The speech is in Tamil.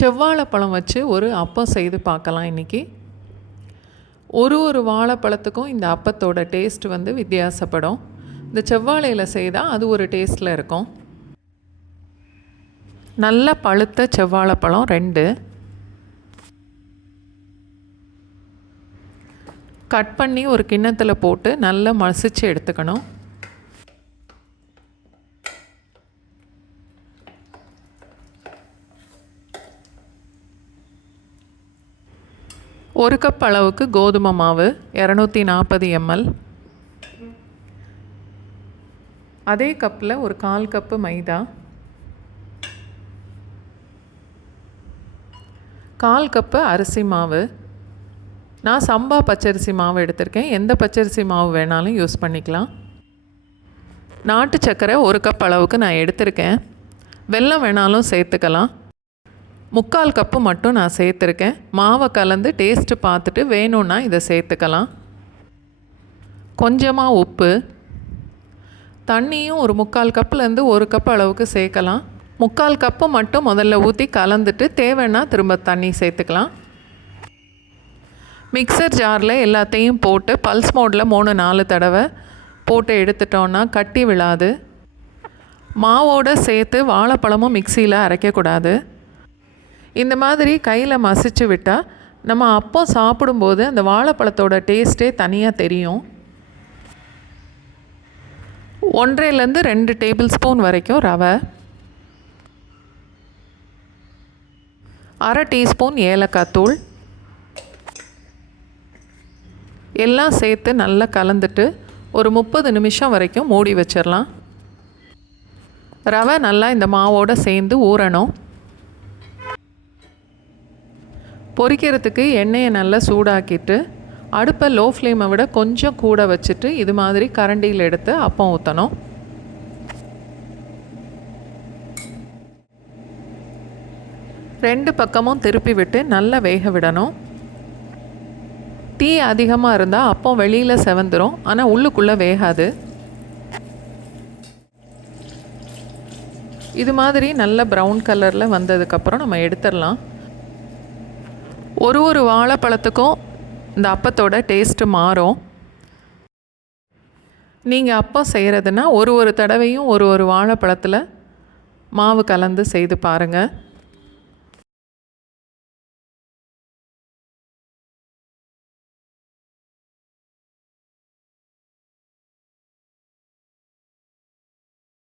செவ்வாழைப்பழம் வச்சு ஒரு அப்பம் செய்து பார்க்கலாம் இன்றைக்கி. ஒரு வாழைப்பழத்துக்கும் இந்த அப்பத்தோட டேஸ்ட் வித்தியாசப்படும். இந்த செவ்வாழையில் செய்தால் அது ஒரு டேஸ்ட்டில் இருக்கும். நல்ல பழுத்த செவ்வாழைப்பழம் 2 கட் பண்ணி ஒரு கிண்ணத்தில் போட்டு நல்லா மசிச்சு எடுத்துக்கணும். ஒரு கப் அளவுக்கு கோதுமை மாவு 240 ml. அதே கப்பில் ஒரு 1/4 கப்பு மைதா, 1/4 கப்பு அரிசி மாவு. நான் சம்பா பச்சரிசி மாவு எடுத்திருக்கேன். எந்த பச்சரிசி மாவு வேணாலும் யூஸ் பண்ணிக்கலாம். நாட்டு சர்க்கரை 1 கப் அளவுக்கு நான் எடுத்திருக்கேன். வெல்லம் வேணாலும் சேர்த்துக்கலாம். 3/4 கப்பு மட்டும் நான் சேர்த்துருக்கேன். மாவை கலந்து டேஸ்ட்டு பார்த்துட்டு வேணும்னா இதை சேர்த்துக்கலாம். கொஞ்சமாக உப்பு, தண்ணியும் ஒரு 3/4 கப்புலேருந்து 1 கப் அளவுக்கு சேர்க்கலாம். 3/4 கப்பு மட்டும் முதல்ல ஊற்றி கலந்துட்டு தேவைன்னா திரும்ப தண்ணி சேர்த்துக்கலாம். மிக்சர் ஜாரில் எல்லாத்தையும் போட்டு பல்ஸ் மோடில் 3-4 தடவை போட்டு எடுத்துட்டோன்னா கட்டி விழாது. மாவோடு சேர்த்து வாழைப்பழமும் மிக்சியில் அரைக்கக்கூடாது. இந்த மாதிரி கையில் மசிச்சு விட்டால் நம்ம அப்பம் சாப்பிடும்போது அந்த வாழைப்பழத்தோட டேஸ்ட்டே தனியாக தெரியும். 1.5-2 டேபிள் ஸ்பூன் வரைக்கும் ரவை, 1/2 டீஸ்பூன் ஏலக்காய் தூள் எல்லாம் சேர்த்து நல்லா கலந்துட்டு ஒரு 30 நிமிஷம் வரைக்கும் மூடி வச்சிடலாம். ரவை நல்லா இந்த மாவோடு சேர்ந்து ஊறணும். பொரிக்கிறதுக்கு எண்ணெயை நல்லா சூடாக்கிட்டு அடுப்பை லோ ஃப்ளேமை விட கொஞ்சம் கூட வச்சுட்டு இது மாதிரி கரண்டியில் எடுத்து அப்பம் ஊற்றணும். ரெண்டு பக்கமும் திருப்பி விட்டு நல்லா வேக விடணும். தீ அதிகமாக இருந்தால் அப்பம் வெளியில் செவந்துடும், ஆனால் உள்ளுக்குள்ளே வேகாது. இது மாதிரி நல்ல ப்ரௌன் கலரில் வந்ததுக்கப்புறம் நம்ம எடுத்துடலாம். ஒரு வாழைப்பழத்துக்கும் இந்த அப்பத்தோட டேஸ்ட்டு மாறும். நீங்கள் அப்பம் செய்கிறதுனா ஒரு தடவையும் ஒரு வாழைப்பழத்தில் மாவு கலந்து செய்து பாருங்கள்.